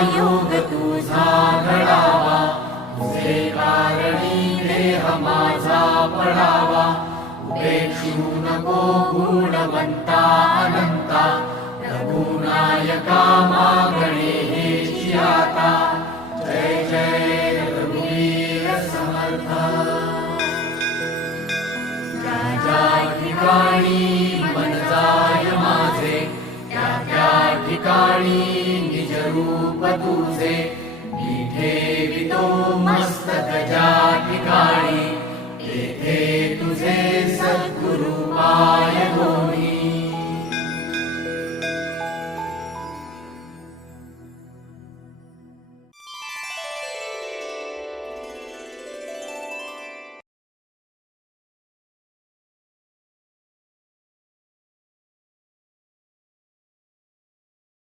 योग तुझा घडावा, तुझे कारणी देह माझा पडावा. उपेक्षू नको गुणवंता अनंता, रघुनायका मागणे हेची आता. जय जय रघुवीर समर्थ. ज्या ज्या ठिकाणी मन जाय माझे, त्या त्या ठिकाणी निज रूप तुझे. मी ठेवितो मस्तक ज्या ठिकाणी, तेथे तुझे सद्गुरु पाय धोनी.